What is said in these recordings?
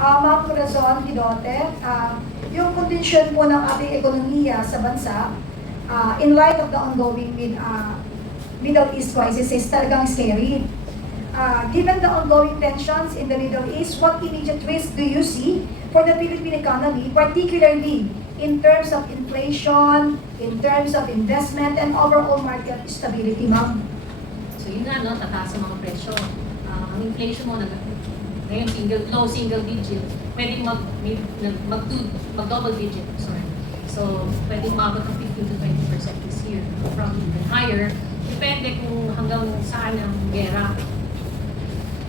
Ma'am Corazon Guidote, yung kondisyon po ng ating ekonomiya sa bansa, in light of the ongoing Middle East crisis is talagang scary. Given the ongoing tensions in the Middle East, what immediate risk do you see for the Philippine economy, particularly in terms of inflation, in terms of investment, and overall market stability, ma'am? So yun nga, no, tataas ang mga presyo. Ang inflation mo, ngayon low single digit, pwedeng mag-double digit, sorry. So, pwedeng umabot ng 15 to 20% this year, probably even higher. Depende kung hanggang saan ang gera.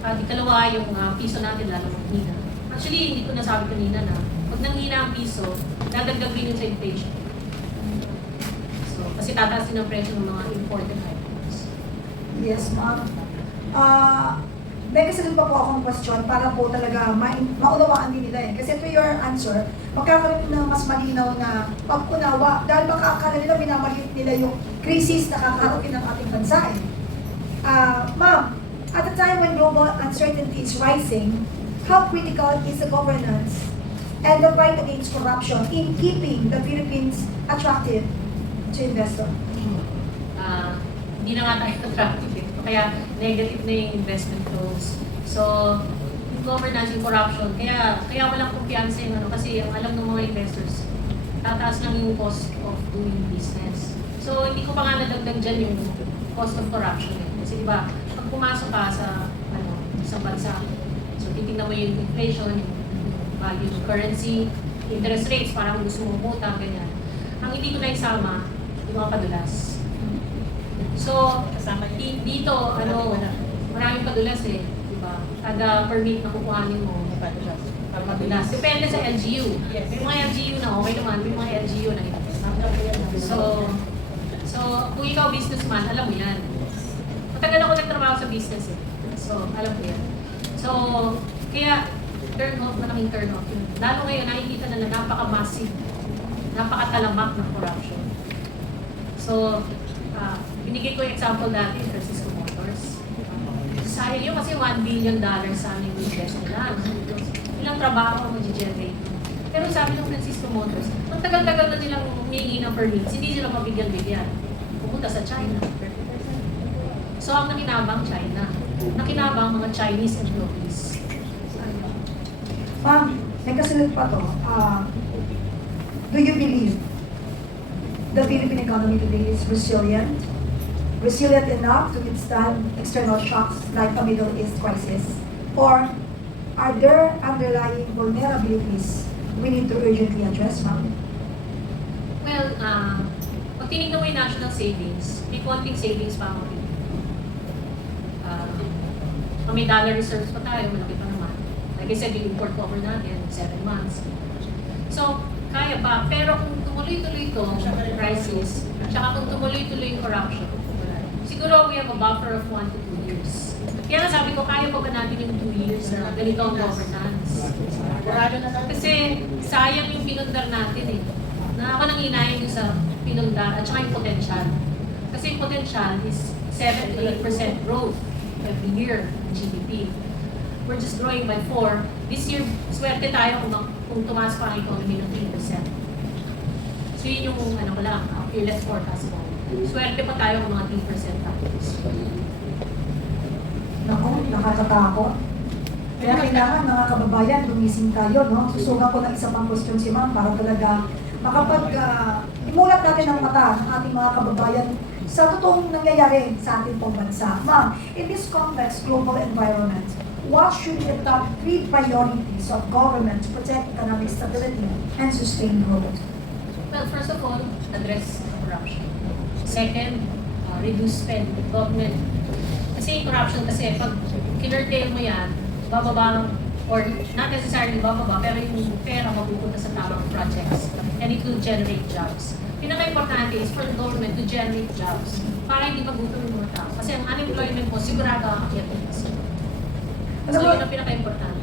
Ikalawa, yung piso natin lalo maghina. Actually, hindi ko nasabi kanina na pag nanghina ang piso, dadagdag din yun sa inflation. So, kasi tataas din ang presyo ng mga imported items. Yes, ma'am. May kasunod pa po akong question para po talaga maunawaan din nila eh. Kasi to your answer, magkakaroon na mas malinaw na pag-unawa dahil baka akala nila minamaliit nila yung crisis na kakaharapin ng ating bansa eh. Ma'am, at a time when global uncertainty is rising, how critical is the governance and the fight against corruption in keeping the Philippines attractive to investors? Hindi na nga tayo attractive ito. Kaya negative na yung investment flows. So, yung governance, yung corruption, kaya walang kumpiyansa yung kasi ang alam ng mga investors, tataas lang yung cost of doing business. So, hindi ko pa nga nadagdag dyan yung cost of corruption. Kasi diba, pag pumasok ka sa bansa, so titignan mo yung inflation, yung value of currency, interest rates, parang gusto mo utang, ganyan. Ang hindi ko na isama, yung mga padulas. So, dito, maraming padulas eh, di ba? Kada permit na kukuhanin mo, padulas. Depende sa LGU. May mga LGU na okay naman, may mga LGU na hindi. So, kung ikaw businessman, alam mo yan. Matagal ako nagtrabaho sa business eh. So, alam ko yan. So, kaya, malaking turn off yun. Lalo ngayon, nakikita na napaka-massive, napaka-talamak ng corruption. So, binigay ko yung example dati, Francisco Motors. Sayang yun kasi $1 billion sana yung invest nila. Ilang trabaho ang mag-generate. Pero sabi ng Francisco Motors, ang tagal-tagal na nilang humingi ng permits, hindi sila mabigyan-bigyan. Pumunta sa China. So ang nakinabang China. Nakinabang mga Chinese employees. Ma'am, may kasunod pa to. Do you believe the Philippine economy today is resilient enough to withstand external shocks like a Middle East crisis? Or are there underlying vulnerabilities we need to urgently address, ma'am? Well, pag tinignan mo yung national savings, may konting savings pa ako rin. May dollar reserves pa tayo, malaki pa naman. Like I said, yung import cover natin, 7 months. So, kaya pa. Pero kung tumuloy-tuloy ito, crisis, tsaka kung tumuloy-tuloy yung corruption, siguro we have a buffer of 1 to 2 years. Kaya nga sabi ko, kaya pa ba natin yung 2 years na ganito ang governance? Kasi sayang yung pinundar natin eh. Na ako nang inayin yung sa pinundar at saka yung potential. Kasi yung potential is 7 to 8% growth every year in GDP. We're just growing by 4. This year, swerte tayo kung tumaas pa ang economy ng 3%. So yun yung ko lang, fearless forecast mo. Swerte pa tayo kung mga 3% tapos. Naku, nakakatakot. Kaya kailangan mga kababayan, gumising tayo, no? Susuga ko ng isa pang question si ma'am para talaga imulat natin ang mata ng ating mga kababayan sa totoong nangyayari sa ating pong bansa. Ma'am, in this complex global environment, what should be the top 3 priorities of government to protect economic stability and sustain growth? Well, first of all, address corruption. Second, reduce spend with government. Kasi corruption kasi, pag kinurtail mo yan, bababa, or not necessarily bababa, pero yung pera mapupunta sa tamang projects and it will generate jobs. Pinaka-importante is for the government to generate jobs para hindi magutom yung mga tao. Kasi ang unemployment mo, sigurado ang akyat ng kasi. So yun ang pinaka-importante.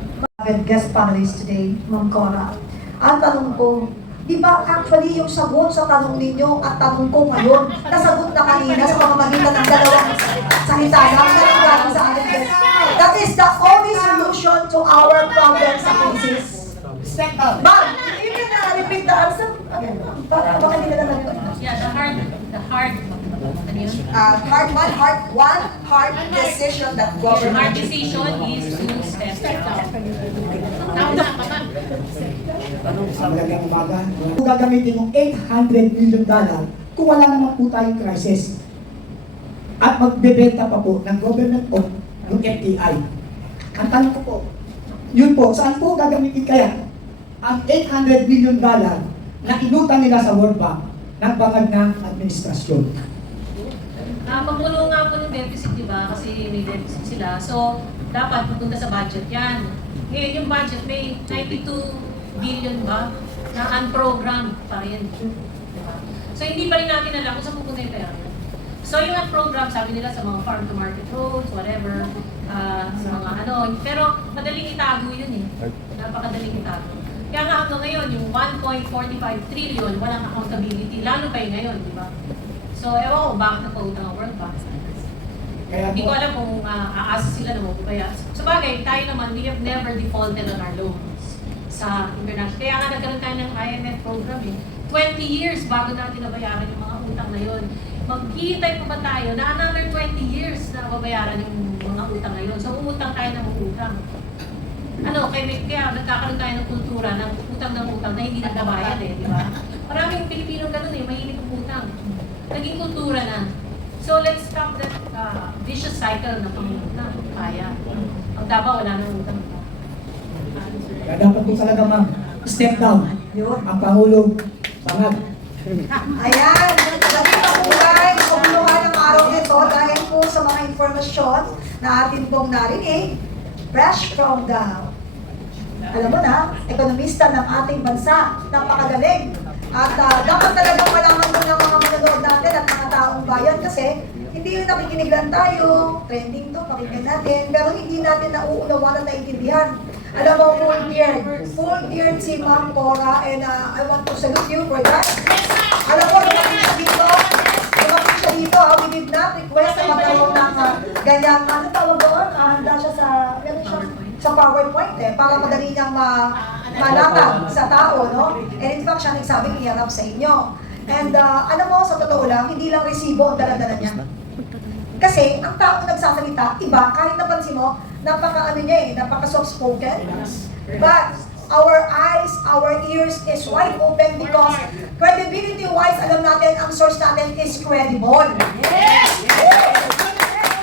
Guest panelist today, Ma'am Cora. Ang tanong ko, Di ba actually yung sagot sa tanong ninyo at tanong ko ngayon, nasagot na kanina sa pamamagitan ng dalawang salita lang na nanggaling sa akin. That is the only solution to our problems sa crisis. Ma'am, you can repeat the answer. Baka hindi na naman ito. Yeah, the hard, ano yun? Hard decision that The government. hard decision is to step down. Tama. Magandang umaga. Kung gagamitin yung $800 million kung wala naman po tayong crisis at magbebenta pa po ng government o ng FDI. Ang tanong ko po, yun po, saan po gagamitin kaya ang $800 million na inutang nila sa World Bank ng bangag na administrasyon? Magmulo nga po ng deficit, di ba? Kasi may deficit sila. So, dapat pupunta sa budget yan. Ngayon, yung budget may 92 billion ba na unprogrammed pa rin. Diba? So, hindi pa rin natin alam kung saan pupunta yung pera yan. So, yung unprogrammed, sabi nila sa mga farm-to-market roads, whatever, sa mga ano. Pero, madaling itago yun eh. Napakadaling itago. Kaya nga hanggang ngayon, yung 1.45 trillion, walang accountability. Lalo pa yung ngayon, di ba? So, ewan ko bakit napautang ang World Bank. Kaya Hindi ko po, alam kung aasa sila na magpapaya. Sa bagay, tayo naman, we have never defaulted on our loans sa international. Kaya nga nagkaroon tayo ng IMF program eh. 20 years bago natin nabayaran yung mga utang na yun. Maghihintay pa ba tayo na another 20 years na babayaran yung mga utang na yun. So, umutang tayo ng utang. Kaya nagkakaroon tayo ng kultura ng utang na hindi nagbabayad eh, di ba? Maraming Pilipino ganun eh, mahilig ang utang. Naging kultura na. So let's stop that vicious cycle na pangutang. Kaya. Ang Davao, wala nang utang. kaya dapat po talaga ma'am, step down. Yun. Ang Pangulong bangag. Ayan, naging kulay, kumuluhan ng araw nito dahil po sa mga informasyon na atin pong narinig, fresh from the, alam mo na, ekonomista ng ating bansa, napakagaling. At dapat talagang malaman mo ng mga manonood natin at mga taong bayan kasi hindi yung nakikinig lang tayo, trending to, pakinggan natin, pero hindi natin nauunawa na naiintindihan. Alam mo, full-geared si Ma'am Cora and I want to salute you for that. Alam mo, dumating siya dito, we did not request na magkaroon ng ganyang, ano tawag doon, handa siya sa, meron siya sa PowerPoint eh, para madali niyang malakad sa tao, no? And in fact, siya nagsabing iharap sa inyo. And alam mo, sa totoo lang, hindi lang resibo ang dala-dala niya. Kasi, ang tao nagsasalita, iba, kahit napansin mo, napaka-ano niya eh, napaka-soft-spoken. But, our eyes, our ears is wide open because credibility-wise, alam natin, ang source natin is credible. Yes!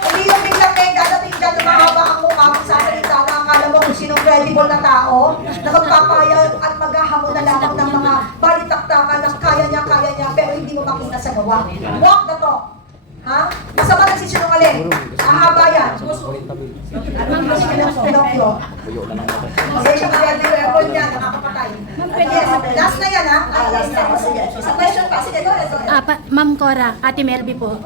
Hindi yung biglang may dadating dyan na mahaba ang mukha magsasalita na akala mo kung sino credible na tao na magpapayag at maghahamon na lamang ng mga balitaktakan na kaya niya, pero hindi mo makita sa gawa. Walk the talk. Ha? Basta ba nagsisinungaling? Ahaba yan. Pinokyo. Kasi siya kaya yung aircon niya, nakakapatay. Yes, last na yan ha? Last na. Sige. Isang question pa. Sige, go. Ma'am Cora, Ate Melby po.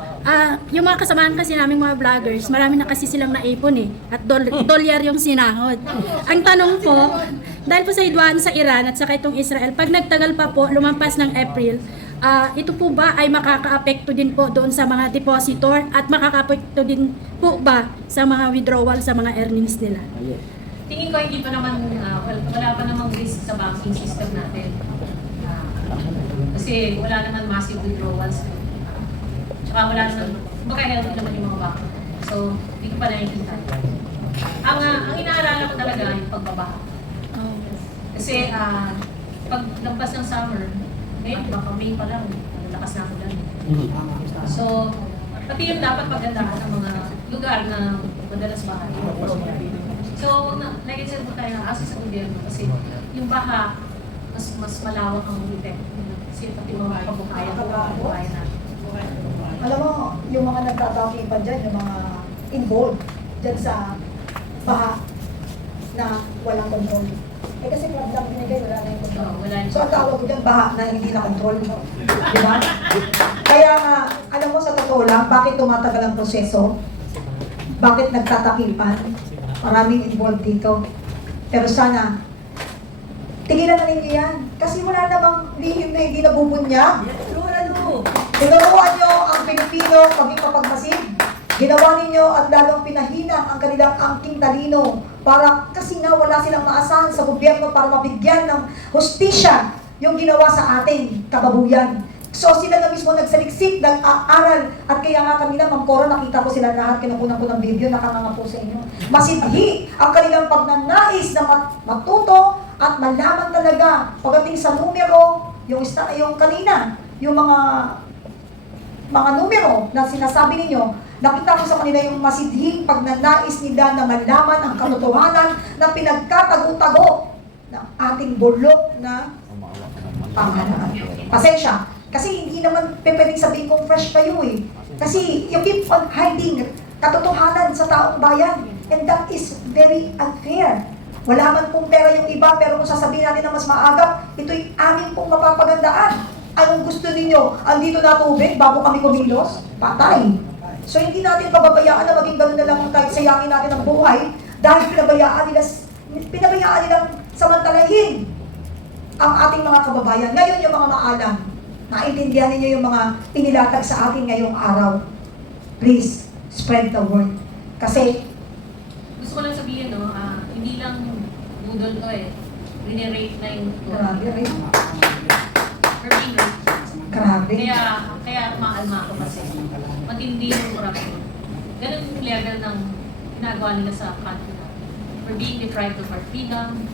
Yung mga kasamahan kasi naming mga vloggers, marami na kasi silang naipon eh. At dolyar yung sinahod. Ang tanong po, dahil po sa hidwaan sa Iran at saka itong Israel, pag nagtagal pa po, lumampas ng April, ito po ba ay makaka-apekto din po doon sa mga depositor at makaka-apekto din po ba sa mga withdrawal sa mga earnings nila? Tingin ko hindi pa naman, wala pa namang risk sa banking system natin. Kasi wala naman massive withdrawals. Tsaka wala naman, healthy naman yung mga bangko. So, hindi ko pa nakikita. Ang inaalala ko talaga yung pagbabaha. Kasi pag lampas ng summer, ngayon, baka May pa lang, lakas na ulan. So, pati yung dapat pagandaan ng mga lugar na madalas bahay. So, like I said po tayo, asa sa gobyerno kasi yung baha, mas malawak ang effect. Kasi pati mga pabuhayan natin. Alam mo, yung mga nagtatakipan dyan, yung mga involved dyan sa baha na walang control. Eh kasi problem binigay, wala na yung control. Wala yung So ang tawag ko dyan, baha na hindi na control. Di ba? Kaya nga, alam mo sa totoo lang, bakit tumatagal ang proseso? Bakit nagtatakipan? Maraming involved dito. Pero sana, Tigilan na ninyo yan. Kasi wala namang lihim na hindi nabubunyag. Tinuruan nyo ang Pilipino maging mapagmasid. Ginawa ninyo at lalong pinahina ang kanilang angking talino para kasi nga wala silang maasahan sa gobyerno para mabigyan ng hustisya yung ginawa sa ating kababuyan. So sila na mismo nagsaliksik, nag-aaral at kaya nga kanina, Ma'am Cora, nakita ko sila lahat, kinukunan ko ng video, nakanganga po sa inyo. Masidhi ang kanilang pagnanais na matuto at malaman talaga pagdating sa numero, yung kanina, yung mga numero na sinasabi ninyo, nakita ko sa kanila yung masidhing pagnanais nila na malaman ang katotohanan na pinagkatago-tago ng ating bulok na pamahalaan. Pasensya, kasi hindi naman pwedeng sabihin kong fresh kayo eh. Kasi you keep on hiding katotohanan sa taong bayan. And that is very unfair. Wala man pong pera yung iba, pero kung sasabihin natin na mas maagap, ito'y amin pong mapapagandaan. Anong gusto ninyo? Andito na tubig bago kami kumilos? Patay. So hindi natin pababayaan na maging gano'n na lang kahit sayangin natin ang buhay dahil pinabayaan nilang samantalahin ang ating mga kababayan. Ngayon yung mga maalam, naintindihan ninyo yung mga inilatag sa atin ngayong araw. Please, spread the word. Kasi, Gusto ko lang sabihin, no, hindi lang budol to eh. Rinirate na yung grabe rin. for being raped. Grabe. Kaya maalma ko kasi. Matindi yung corruption. Ganun yung level ng ginagawa nila sa country natin. For being deprived of our freedom,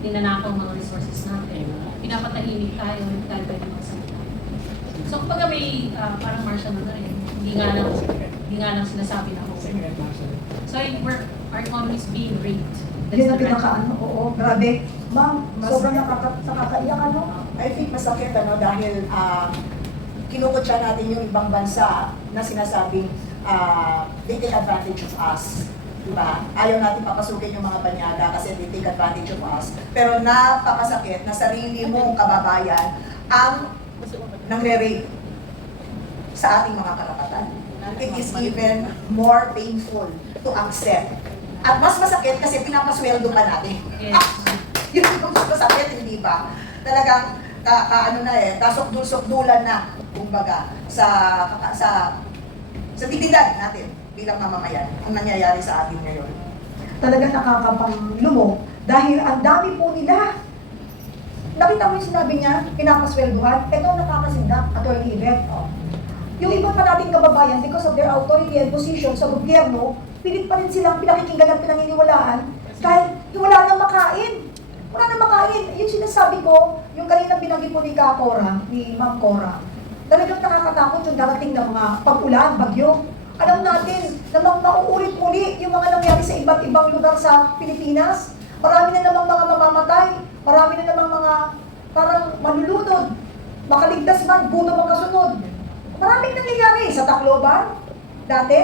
ninanakaw mga resources natin, pinapatahimik tayo, dahil pwede magsalita. So kapag may parang martial na rin, hindi nga lang sinasabi na ako. So our economy is being raped. Yun ang pinakaano, oo, grabe. Ma'am, sobrang nakakaiyak, ano? I think masakit dahil kinukutsa natin yung ibang bansa na sinasabing they take advantage of us. Diba? Ayaw natin papasukin yung mga banyaga kasi they take advantage of us. Pero napakasakit na sarili mong kababayan ang nangre-rape sa ating mga karapatan. It is even more painful to accept. At mas masakit kasi pinapasweldo ka natin. Yes. Yun yung masakit, hindi ba? Talagang, kasok-dul-sok-dulan na, kumbaga, sa dignidad natin bilang mamamayan, ang nangyayari sa atin ngayon. Talagang nakakapanglumo dahil ang dami po nila. Nakita mo yung sinabi niya, pinapaswelduhan, ito ang nakakasindak, Atty. Yvette. Yung iba pa nating kababayan, because of their authority and position sa gobyerno, pilit pa rin silang pinakikinggan at pinanginiwalaan dahil wala nang makain. Wala nang makain. Yung sinasabi ko, yung kanina binanggit po ni Ma'am Cora, talagang nakakatakot yung darating ng mga pag-ulan, bagyo. Alam natin na mauulit-uli yung mga nangyari sa iba't ibang lugar sa Pilipinas. Marami na namang mga mamamatay, marami na namang mga parang malulunod, makaligtas man, buto magkasunod. Maraming nangyayari sa Tacloban, dati.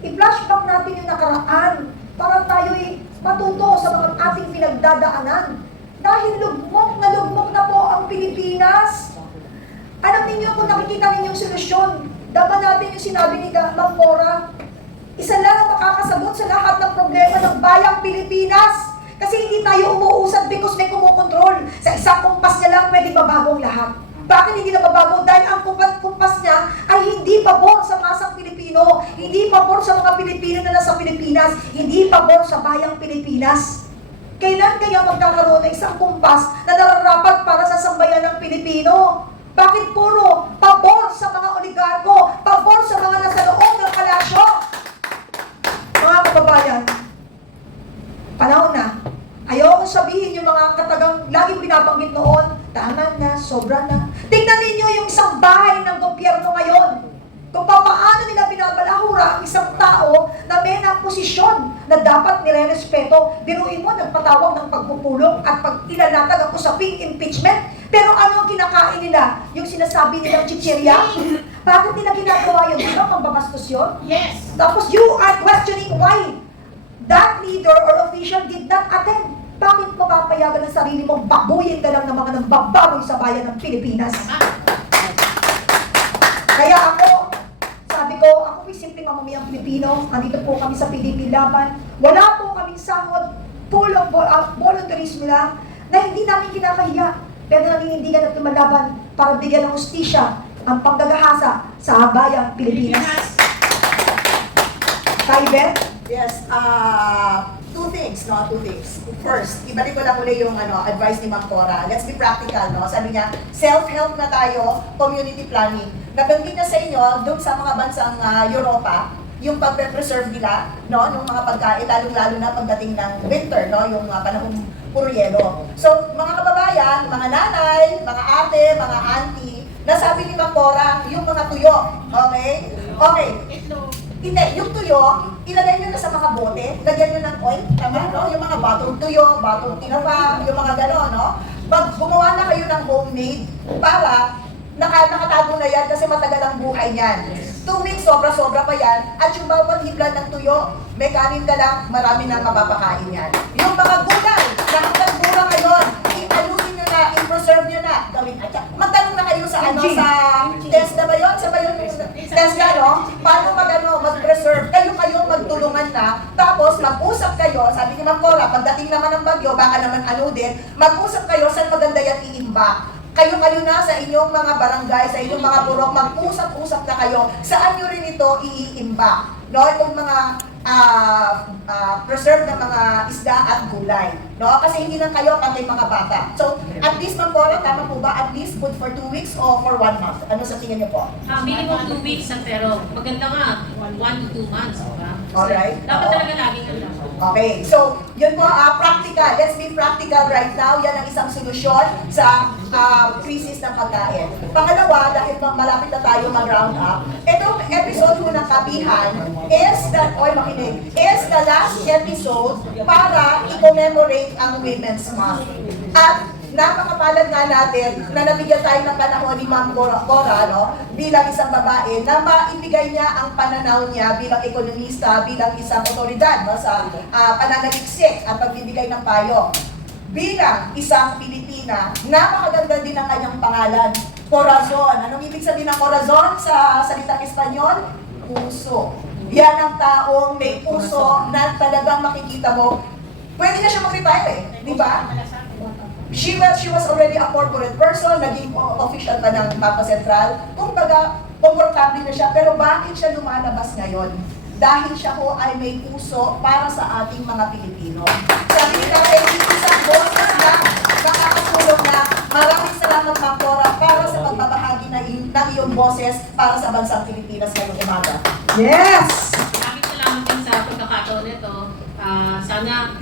I-flashback natin yung nakaraan para tayo'y matuto sa mga ating pinagdadaanan. Dahil lugmok na po ang Pilipinas. Alam ninyo kung nakikita ninyong solusyon, dapat natin yung sinabi ni Ma'am Cora, isa lang ang makakasagot sa lahat ng problema ng bayang Pilipinas. Kasi hindi tayo umuusad because may kumukontrol. Sa isang kumpas niya lang pwede mabagong lahat. Bakit hindi na mabago? Dahil ang kumpas niya ay hindi pabor sa masang Pilipino, hindi pabor sa mga Pilipino na nasa Pilipinas, hindi pabor sa bayang Pilipinas. Kailan kaya magkakaroon ng isang kumpas na nararapat para sa sambayan ng Pilipino? Bakit puro pabor sa mga oligarko, pabor sa mga nasa loob ng palasyo? Mga kababayan, panahon na. Ayaw kong sabihin yung mga katagang laging binabanggit noon, tama na, sobra na. Tingnan ninyo yung isang bahay ng gobyerno ngayon. Kung paano nila binabalahura ang isang tao na may na posisyon na dapat nire-respeto. Biruin mo, nagpatawag ng pagpupulong at pag-ilanatag ang usaping impeachment. Pero ano ang kinakain nila? Yung sinasabi nilang chichirya? Bakit nila ginagawa yun? Di ba pambabastos yun? Yes! Tapos you are questioning why that leader or official did not attend. Bakit mapapayagan ang sarili mong babuyin ka lang ng mga nagbababoy sa bayan ng Pilipinas? Kaya sabi ko, ako po'y simpleng mamamayang Pilipino. Andito po kami sa PDP Laban. Wala po kaming sahod, full of volunteerism lang. na hindi namin kinakahiya, pero naninindigan at lumalaban para bigyan ng hustisya ang panggagahasa sa bayang Pilipinas. Kaiben? Yes, two things. First, ibalik ko lang uli yung advice ni Ma'am Cora. Let's be practical, no? Sabi niya, self-help na tayo, community planning. Nabanggit na sa inyo, doon sa mga bansang Europa, yung pagpe-preserve nila, no, ng mga pagkain, lalo-lalo na pagdating ng winter, no, yung panahon puro yelo. So, mga kababayan, mga nanay, mga ate, mga auntie, nasabi ni Ma'am Cora, yung mga tuyo, okay? Okay. Hindi, yung tuyo, ilagay nyo na sa mga bote, lagyan nyo ng oil, tama, no? Yung mga batong tuyo, batong tinapa, yung mga gano'n, no? Gumawa na kayo ng homemade para nakatago na yan kasi matagal ang buhay niyan. 2 weeks, sobra-sobra pa yan. At yung bawat hibla ng tuyo, may kanin ka lang, marami na mapapakain yan. Yung mga gulay, na hanggang mura ngayon, i-alusin nyo na, i-preserve nyo na, gawin at magtanong na kayo sa sa TESDA ba yun? Sa ba yun? TESDA, no? Paano mag-preserve? Kayo magtulungan na, tapos mag-usap kayo, sabi ni Ma'am Cora, pagdating naman ng bagyo, baka naman din, mag-usap kayo saan maganda yan iimba. Kayo na sa inyong mga barangay, sa inyong mga burok, mag-usap-usap na kayo. Saan nyo rin ito iimba? No? Itong mga preserve ng mga isda at gulay. No? Kasi hindi lang kayo pati mga bata. So, at least Ma'am Cora, tama po ba? At least good for 2 weeks o for 1 month? Ano sa tingin niyo po? Minimum 2 weeks pero maganda nga, 1 to 2 months. Diba? Alright. Dapat talaga laging handa. Okay, so yun po, practical. Let's be practical right now. Yan ang isang solusyon sa crisis ng pagkain. Pangalawa, dahil malapit na tayo mag-round up, itong episode po ng Kapihan is the last episode para i-commemorate ang Women's Month. At napakapalad nga natin na nabigyan tayo ng panahon ni Ma'am Cora, no, bilang isang babae na maibigay niya ang pananaw niya bilang ekonomista, bilang isang otoridad, no, sa pananaliksik at pagbibigay ng payo. Bilang isang Pilipina, napakaganda din ang kanyang pangalan, Corazon. Anong ibig sabihin ng Corazon sa salitang Espanyol? Puso. Yan ang taong may puso na talagang makikita mo. Pwede na siya mag-retire di ba? She was already a corporate person, naging official pa ng Mapa Central. Kumbaga, komportable na siya. Pero bakit siya lumalabas ngayon? Dahil siya ho ay may puso para sa ating mga Pilipino. Sabi nila, isang boses na nakakatulong na. Maraming salamat, Ma'am Cora, para sa pagbabahagi ng iyong boses para sa bansang Pilipinas ngayong umaga. Yes! Maraming salamat din sa pagkakataon nito. Sana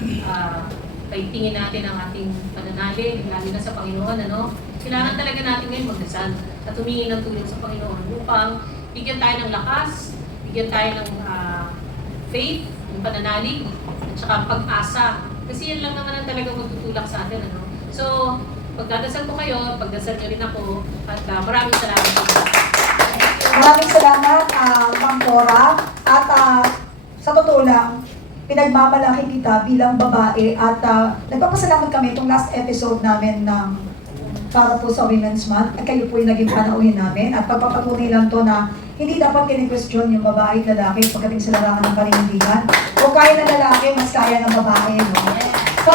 paigtingin natin ang ating pananalig, lalo na sa Panginoon, ano? Kailangan talaga natin ngayon magdasal at humingi ng tulong sa Panginoon upang bigyan tayo ng lakas, bigyan tayo ng faith, yung pananalig, at saka pag-asa. Kasi yan lang naman ang talagang magtutulak sa atin, ano? So, pagdadasal po kayo, pagdasal niyo rin ako, at maraming salamat po. Maraming salamat, Ma'am Cora. At sa totoo lang, pinagmamalaki kita bilang babae at nagpapasalamat kami itong last episode namin ng para po sa Women's Month at kayo po yung naging panauhin namin at pagpapatunay lang to na hindi dapat kini-question yung babae at lalaki pagdating sa larangan ng paninindigan. Kung kaya ng lalaki, mas kaya ng babae. No?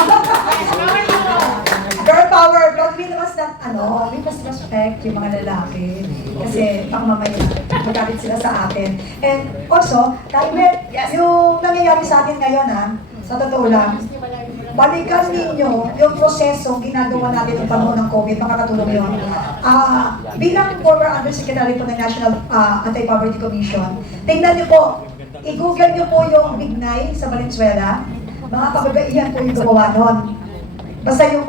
Girl power, but we must not, we must respect yung mga lalaki. Kasi pang mamaya, magkakit sila sa atin. And also, Kaimet, yung nangyayari sa atin ngayon sa totoo lang, balikan ninyo yung prosesong ginagawa natin ng panahon ng COVID, makakatulong yun. Bilang former Undersecretary po ng National Anti-Poverty Commission, tingnan niyo po, i-google niyo po yung Bignay sa Valenzuela. Mga kababaihan po yung gumawa nun. Basta yung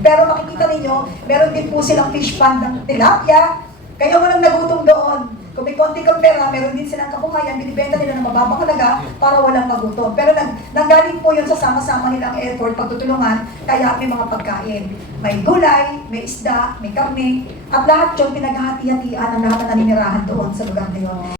pero makikita ninyo, meron din po silang fish pond ng tilapia. Kaya walang nagutom doon. Kung may konti kang pera, meron din silang kabuhayan, binibenta nila ng mababang halaga para walang magutom. Pero nanggaling po yun sa sama-sama nilang effort, pagtutulungan, kaya may mga pagkain. May gulay, may isda, may karne, at lahat yun pinaghahati-hatian ang lahat na naninirahan doon sa lugar na yun.